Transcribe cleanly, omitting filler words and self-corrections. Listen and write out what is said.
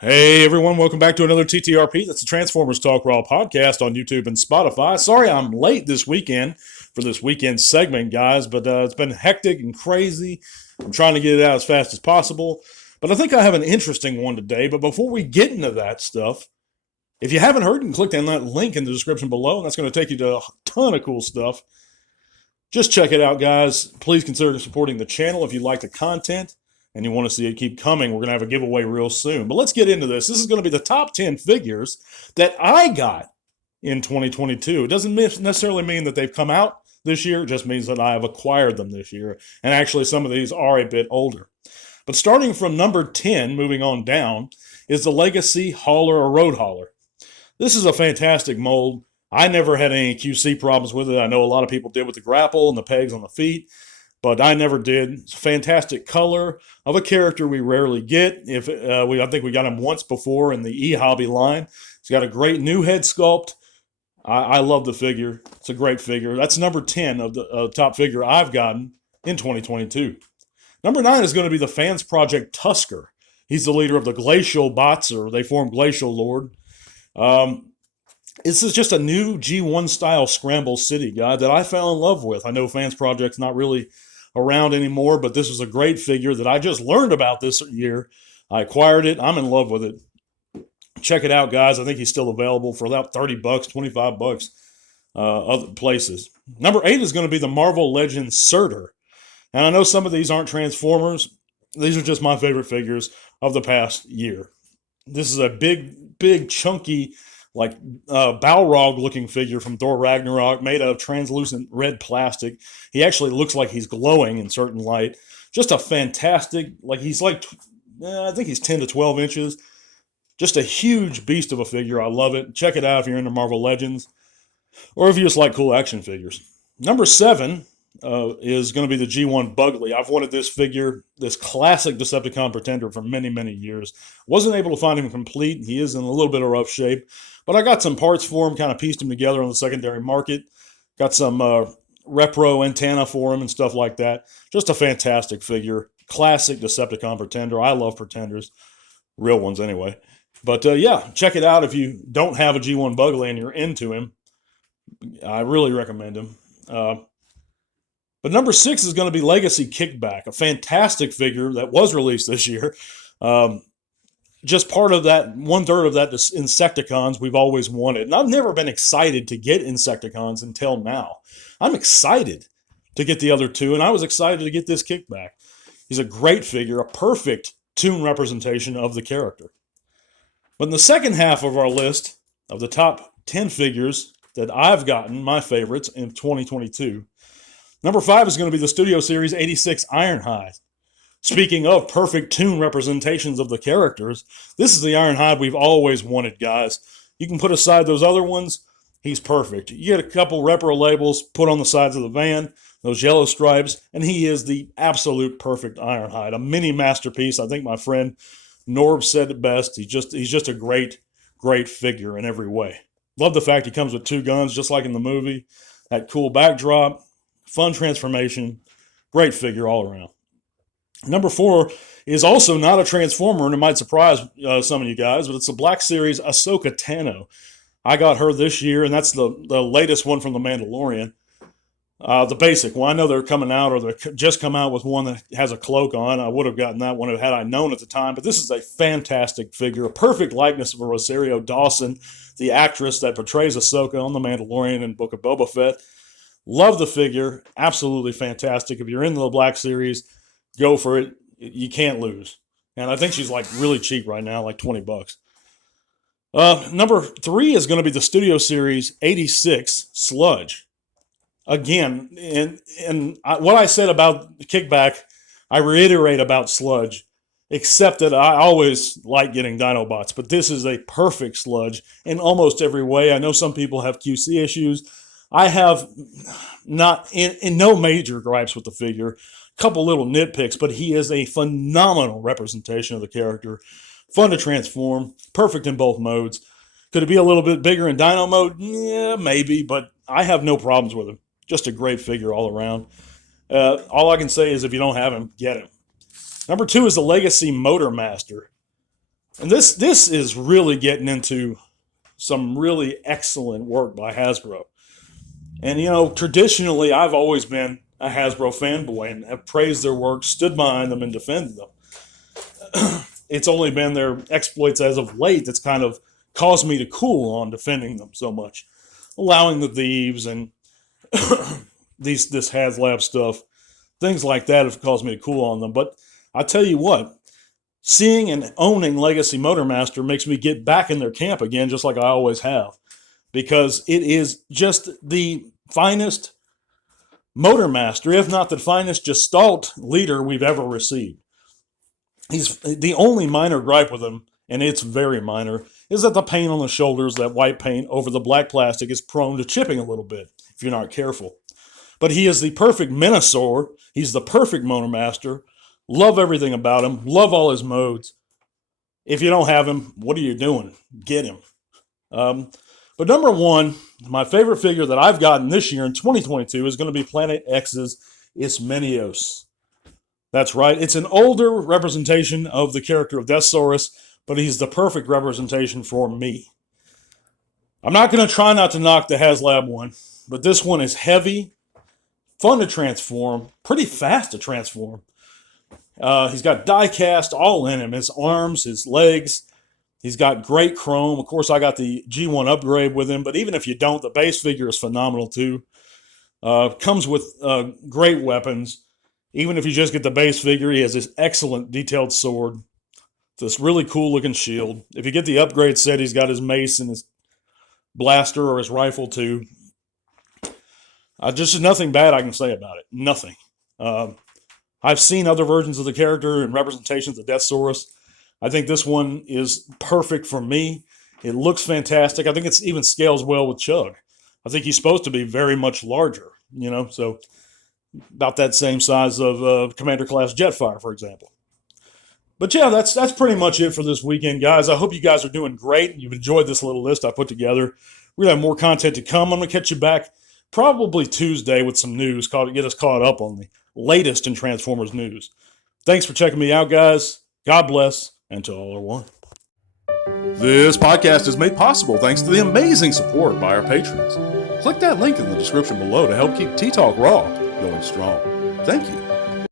Hey everyone, welcome back to another TTRP. That's the Transformers Talk Raw podcast on YouTube and Spotify. Sorry I'm late this weekend for this weekend segment, guys, but it's been hectic and crazy. I'm trying to get it out as fast as possible. But I think I have an interesting one today. But before we get into that stuff, if you haven't heard, you can click on that link in the description below, and that's going to take you to a ton of cool stuff. Just check it out, guys. Please consider supporting the channel if you like the content and you want to see it keep coming. We're going to have a giveaway real soon. But let's get into this. This is going to be the top 10 figures that I got in 2022. It doesn't necessarily mean that they've come out this year. It just means that I have acquired them this year. And actually, some of these are a bit older. But starting from number 10, moving on down, is the Legacy Hauler or Road Hauler. This is a fantastic mold. I never had any QC problems with it. I know a lot of people did with the grapple and the pegs on the feet, but I never did. It's a fantastic color of a character we rarely get. I think we got him once before in the E-Hobby line. He's got a great new head sculpt. I love the figure. It's a great figure. That's number 10 of the top figure I've gotten in 2022. Number 9 is going to be the Fans Project Tusker. He's the leader of the Glacial Boxer. They form Glacial Lord. This is just a new G1 style Scramble City guy that I fell in love with. I know Fans Project's not really around anymore, but this was a great figure that I just learned about this year. I acquired it. I'm in love with it. Check it out, guys. I think he's still available for about 30 bucks, 25 bucks other places. Number 8 is going to be the Marvel Legends Surtur. And I know some of these aren't Transformers. These are just my favorite figures of the past year. This is a big, chunky, like Balrog looking figure from Thor Ragnarok, made of translucent red plastic. He actually looks like he's glowing in certain light. Just a fantastic, I think he's 10 to 12 inches. Just a huge beast of a figure. I love it. Check it out if you're into Marvel Legends, or if you just like cool action figures. Number 7 is going to be the G1 Bugley. I've wanted this figure, this classic Decepticon Pretender, for many, many years. Wasn't able to find him complete. He is in a little bit of rough shape, but I got some parts for him, kind of pieced him together on the secondary market. Got some repro antenna for him and stuff like that. Just a fantastic figure. Classic Decepticon Pretender. I love Pretenders. Real ones anyway. But yeah, check it out if you don't have a G1 Bugley and you're into him. I really recommend him. But number 6 is going to be Legacy Kickback, a fantastic figure that was released this year. Just part of that, 1/3 of that Insecticons we've always wanted. And I've never been excited to get Insecticons until now. I'm excited to get the other two, and I was excited to get this Kickback. He's a great figure, a perfect toon representation of the character. But in the second half of our list of the top 10 figures that I've gotten, my favorites, in 2022, number 5 is going to be the Studio Series 86 Ironhide. Speaking of perfect toon representations of the characters, this is the Ironhide we've always wanted, guys. You can put aside those other ones. He's perfect. You get a couple repro labels put on the sides of the van, those yellow stripes, and he is the absolute perfect Ironhide. A mini masterpiece. I think my friend Norb said it best. He's just a great figure in every way. Love the fact he comes with 2 guns, just like in the movie. That cool backdrop. Fun transformation. Great figure all around. Number 4 is also not a Transformer, and it might surprise some of you guys, but it's the Black Series Ahsoka Tano. I got her this year, and that's the latest one from The Mandalorian. The basic one. I know they're coming out, or they're just come out with one that has a cloak on. I would have gotten that one had I known at the time, but this is a fantastic figure, a perfect likeness of a Rosario Dawson, the actress that portrays Ahsoka on The Mandalorian and Book of Boba Fett. Love the figure. Absolutely fantastic. If you're into the Black Series, go for it. You can't lose. And I think she's like really cheap right now, like 20 bucks. Number 3 is going to be the Studio Series 86 Sludge. Again, what I said about Kickback, I reiterate about Sludge, except that I always like getting Dinobots, but this is a perfect Sludge in almost every way. I know some people have QC issues. I have not in no major gripes with the figure. A couple little nitpicks, but he is a phenomenal representation of the character. Fun to transform, perfect in both modes. Could it be a little bit bigger in Dino mode? Yeah, maybe, but I have no problems with him. Just a great figure all around. All I can say is if you don't have him, get him. Number 2 is the Legacy Motor Master. And this is really getting into some really excellent work by Hasbro. And, traditionally, I've always been a Hasbro fanboy and have praised their work, stood behind them, and defended them. It's only been their exploits as of late that's kind of caused me to cool on defending them so much. Allowing the thieves and this HasLab stuff, things like that have caused me to cool on them. But I tell you what, seeing and owning Legacy Motormaster makes me get back in their camp again, just like I always have, because it is just the finest Motormaster, if not the finest Gestalt leader we've ever received. He's the only minor gripe with him, and it's very minor, is that the paint on the shoulders, that white paint over the black plastic, is prone to chipping a little bit if you're not careful. But he is the perfect Minosaur. He's the perfect Motormaster. Love everything about him. Love all his modes. If you don't have him, what are you doing? Get him. But number one, my favorite figure that I've gotten this year in 2022 is going to be Planet X's Ismenios. That's right. It's an older representation of the character of Deathsaurus, but he's the perfect representation for me. I'm not going to try not to knock the HasLab one, but this one is heavy, fun to transform, pretty fast to transform. He's got die cast all in him, his arms, his legs. He's got great chrome. Of course, I got the G1 upgrade with him, but even if you don't, the base figure is phenomenal too. Comes with great weapons. Even if you just get the base figure, he has this excellent detailed sword, this really cool looking shield. If you get the upgrade set, he's got his mace and his blaster or his rifle too. Just nothing bad I can say about it. Nothing. I've seen other versions of the character and representations of Deathsaurus. I think this one is perfect for me. It looks fantastic. I think it even scales well with Chug. I think he's supposed to be very much larger, so about that same size of Commander Class Jetfire, for example. But yeah, that's pretty much it for this weekend, guys. I hope you guys are doing great and you've enjoyed this little list I put together. We're going to have more content to come. I'm going to catch you back probably Tuesday with some news, get us caught up on the latest in Transformers news. Thanks for checking me out, guys. God bless, and to all are one. This podcast is made possible thanks to the amazing support by our patrons. Click that link in the description below to help keep Tea Talk Raw going strong. Thank you.